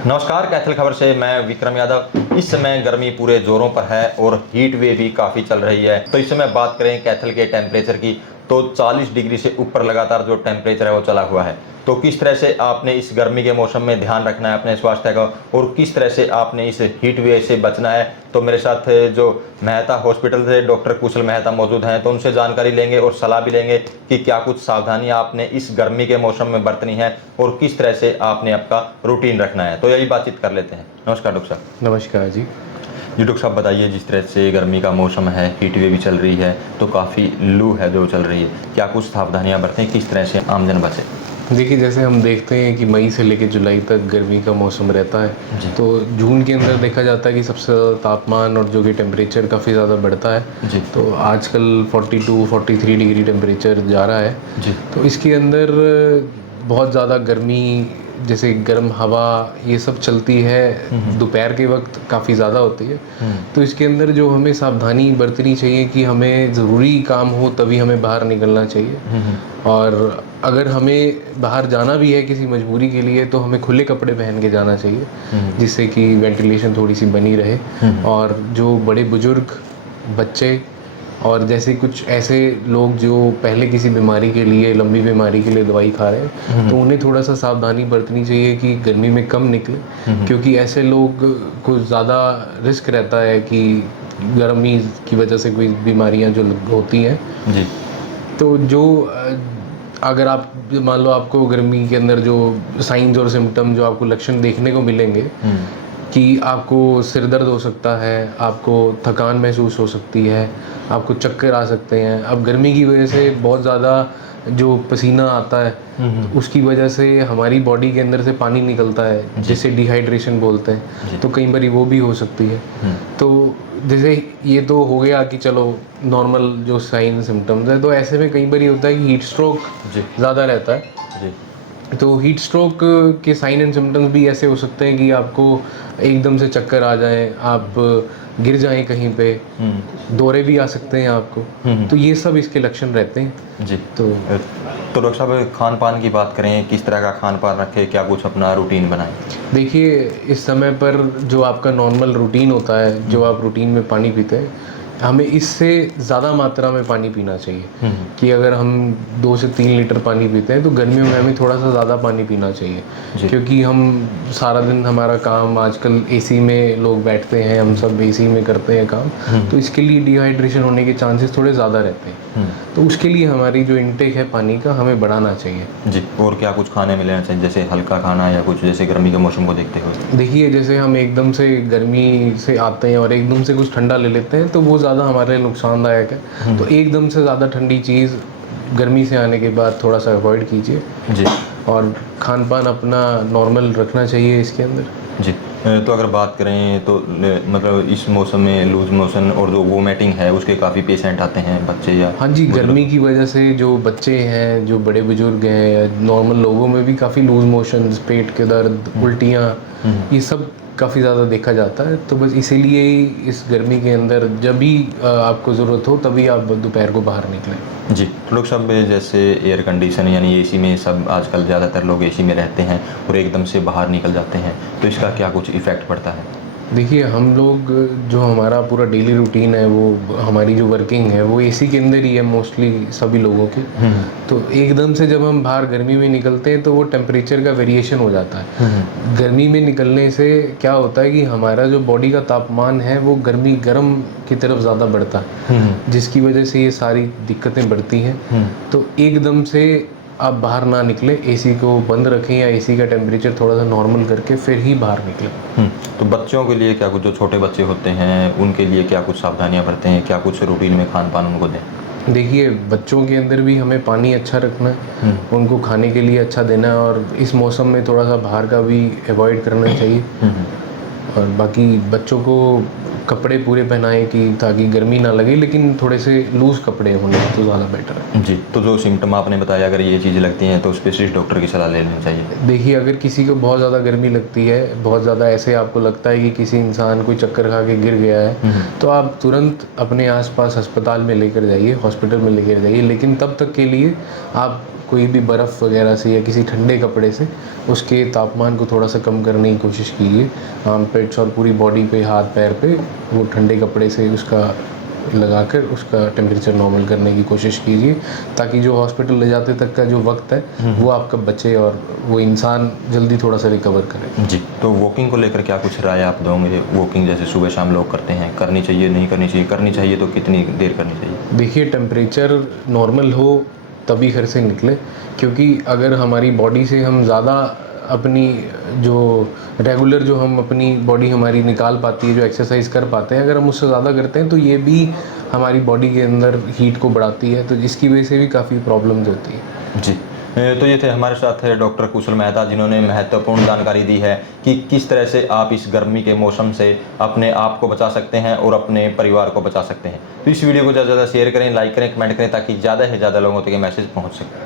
नमस्कार, कैथल खबर से मैं विक्रम यादव। इस समय गर्मी पूरे जोरों पर है और हीट वेव भी काफ़ी चल रही है। तो इस समय बात करें कैथल के टेम्परेचर की, तो 40 डिग्री से ऊपर लगातार जो टेम्परेचर है वो चला हुआ है। तो किस तरह से आपने इस गर्मी के मौसम में ध्यान रखना है अपने स्वास्थ्य का और किस तरह से आपने इस हीट वेव से बचना है, तो मेरे साथ जो मेहता हॉस्पिटल से डॉक्टर कुशल मेहता मौजूद हैं, तो उनसे जानकारी लेंगे और सलाह भी लेंगे कि क्या कुछ सावधानियां आपने इस गर्मी के मौसम में बरतनी है और किस तरह से आपने आपका रूटीन रखना है। तो यही बातचीत कर लेते हैं। नमस्कार डॉक्टर साहब। नमस्कार जी। डॉक्टर साहब बताइए, जिस तरह से गर्मी का मौसम है, हीट वेव भी चल रही है, तो काफ़ी लू है जो चल रही है, क्या कुछ सावधानियां बरतें, किस तरह से आमजन बचे? देखिए, जैसे हम देखते हैं कि मई से लेकर जुलाई तक गर्मी का मौसम रहता है। तो जून के अंदर देखा जाता है कि सबसे ज़्यादा तापमान और जो कि टेम्परेचर काफ़ी ज़्यादा बढ़ता है जी। तो आजकल 42-43 डिग्री टेम्परेचर जा रहा है जी। तो इसके अंदर बहुत ज़्यादा गर्मी, जैसे गर्म हवा, ये सब चलती है। दोपहर के वक्त काफ़ी ज़्यादा होती है। तो इसके अंदर जो हमें सावधानी बरतनी चाहिए कि हमें ज़रूरी काम हो तभी हमें बाहर निकलना चाहिए। और अगर हमें बाहर जाना भी है किसी मजबूरी के लिए तो हमें खुले कपड़े पहन के जाना चाहिए, जिससे कि वेंटिलेशन थोड़ी सी बनी रहे। और जो बड़े बुजुर्ग, बच्चे और जैसे कुछ ऐसे लोग जो पहले किसी बीमारी के लिए, लंबी बीमारी के लिए दवाई खा रहे हैं, तो उन्हें थोड़ा सा सावधानी बरतनी चाहिए कि गर्मी में कम निकले, क्योंकि ऐसे लोग को ज़्यादा रिस्क रहता है कि गर्मी की वजह से कोई बीमारियां जो होती हैं। जी। तो जो अगर आप मान लो आपको गर्मी के अंदर जो साइंस और सिम्टम, जो आपको लक्षण देखने को मिलेंगे कि आपको सिर दर्द हो सकता है, आपको थकान महसूस हो सकती है, आपको चक्कर आ सकते हैं। अब गर्मी की वजह से बहुत ज़्यादा जो पसीना आता है तो उसकी वजह से हमारी बॉडी के अंदर से पानी निकलता है, जिसे डिहाइड्रेशन बोलते हैं। तो कई बार वो भी हो सकती है। तो जैसे ये तो हो गया कि चलो नॉर्मल जो साइन सिम्टम्स है, तो ऐसे में कई बार ये होता है कि हीट स्ट्रोक ज़्यादा रहता है। जी। तो हीट स्ट्रोक के साइन एंड सिम्टम्स भी ऐसे हो सकते हैं कि आपको एकदम से चक्कर आ जाएं, आप गिर जाएं कहीं पे, दौरे भी आ सकते हैं आपको। तो ये सब इसके लक्षण रहते हैं। जी। तो डॉक्टर साहब, खान पान की बात करें, किस तरह का खान पान रखें, क्या कुछ अपना रूटीन बनाएं? देखिए, इस समय पर जो आपका नॉर्मल रूटीन होता है, जो आप रूटीन में पानी पीते हैं, हमें इससे ज़्यादा मात्रा में पानी पीना चाहिए। कि अगर हम 2 से 3 लीटर पानी पीते हैं तो गर्मियों में हमें थोड़ा सा ज़्यादा पानी पीना चाहिए, क्योंकि हम सारा दिन हमारा काम, आजकल एसी में लोग बैठते हैं, हम सब एसी में करते हैं काम, तो इसके लिए डिहाइड्रेशन होने के चांसेस थोड़े ज़्यादा रहते हैं। तो उसके लिए हमारी जो इनटेक है पानी का, हमें बढ़ाना चाहिए। जी। और क्या कुछ खाने में लेना चाहिए, जैसे हल्का खाना या कुछ, जैसे गर्मी के मौसम को देखते हुए? देखिए, जैसे हम एकदम से गर्मी से आते हैं और एकदम से कुछ ठंडा ले लेते हैं तो वो ज़्यादा हमारे लिए नुकसानदायक है। तो एकदम से ज़्यादा ठंडी चीज़ गर्मी से आने के बाद थोड़ा सा अवॉइड कीजिए। जी। और खान पान अपना नॉर्मल रखना चाहिए इसके अंदर। जी। तो अगर बात करें तो मतलब इस मौसम में लूज मोशन और जो वोमिटिंग है उसके काफ़ी पेशेंट आते हैं, बच्चे या? हाँ जी, गर्मी की वजह से जो बच्चे हैं, जो बड़े बुजुर्ग हैं, या नॉर्मल लोगों में भी काफ़ी लूज मोशंस, पेट के दर्द, उल्टियाँ, ये सब काफ़ी ज़्यादा देखा जाता है। तो बस इसीलिए ही इस गर्मी के अंदर जब भी आपको ज़रूरत हो तभी आप दोपहर को बाहर निकलें। जी। लोग सब जैसे एयर कंडीशन यानी एसी में, सब आजकल ज़्यादातर लोग एसी में रहते हैं और एकदम से बाहर निकल जाते हैं, तो इसका क्या कुछ इफ़ेक्ट पड़ता है? देखिए, हम लोग जो हमारा पूरा डेली रूटीन है, वो हमारी जो वर्किंग है वो एसी के अंदर ही है मोस्टली सभी लोगों की। तो एकदम से जब हम बाहर गर्मी में निकलते हैं तो वो टेम्परेचर का वेरिएशन हो जाता है। गर्मी में निकलने से क्या होता है कि हमारा जो बॉडी का तापमान है वो गर्म की तरफ ज़्यादा बढ़ता है, जिसकी वजह से ये सारी दिक्कतें बढ़ती हैं। तो एकदम से आप बाहर ना निकलें, एसी को बंद रखें या एसी का टेम्परेचर थोड़ा सा नॉर्मल करके फिर ही बाहर निकलें। तो बच्चों के लिए क्या कुछ, जो छोटे बच्चे होते हैं उनके लिए क्या कुछ सावधानियां बरतें हैं, क्या कुछ रूटीन में खान पान उनको दें? देखिए, बच्चों के अंदर भी हमें पानी अच्छा रखना है, उनको खाने के लिए अच्छा देना है, और इस मौसम में थोड़ा सा बाहर का भी अवॉइड करना चाहिए। और बाकी बच्चों को कपड़े पूरे पहनाएं कि ताकि गर्मी ना लगे, लेकिन थोड़े से लूज़ कपड़े होने तो ज़्यादा बेटर है। जी। तो जो सिम्टम आपने बताया, अगर ये चीज़ें लगती हैं तो स्पेशलिस्ट डॉक्टर की सलाह ले लेनी चाहिए। देखिए, अगर किसी को बहुत ज़्यादा गर्मी लगती है, बहुत ज़्यादा ऐसे आपको लगता है कि किसी इंसान कोई चक्कर खा के गिर गया है, तो आप तुरंत अपने आसपास अस्पताल में लेकर जाइए, हॉस्पिटल में लेकर जाइए। लेकिन तब तक के लिए आप कोई भी बर्फ़ वगैरह से या किसी ठंडे कपड़े से उसके तापमान को थोड़ा सा कम करने की कोशिश कीजिए। आर्मपिट्स और पूरी बॉडी पे, हाथ पैर पे वो ठंडे कपड़े से उसका लगाकर उसका टेम्परेचर नॉर्मल करने की कोशिश कीजिए, ताकि जो हॉस्पिटल ले जाते तक का जो वक्त है वो आपका बचे और वो इंसान जल्दी थोड़ा सा रिकवर करे। जी, तो वॉकिंग को लेकर क्या कुछ राय आप दोगे? वॉकिंग जैसे सुबह शाम लोग करते हैं, करनी चाहिए, नहीं करनी चाहिए? करनी चाहिए तो कितनी देर करनी चाहिए? देखिए, टेम्परेचर नॉर्मल हो तभी घर से निकले, क्योंकि अगर हमारी बॉडी से हम ज़्यादा अपनी जो रेगुलर जो हम अपनी बॉडी हमारी निकाल पाती है, जो एक्सरसाइज कर पाते हैं, अगर हम उससे ज़्यादा करते हैं तो ये भी हमारी बॉडी के अंदर हीट को बढ़ाती है, तो इसकी वजह से भी काफ़ी प्रॉब्लम्स होती है। जी, तो ये थे हमारे साथ है डॉक्टर कुशल मेहता, जिन्होंने महत्वपूर्ण जानकारी दी है कि किस तरह से आप इस गर्मी के मौसम से अपने आप को बचा सकते हैं और अपने परिवार को बचा सकते हैं। तो इस वीडियो को ज़्यादा से ज़्यादा शेयर करें, लाइक करें, कमेंट करें, ताकि ज़्यादा से ज़्यादा लोगों तक ये मैसेज पहुंच सके।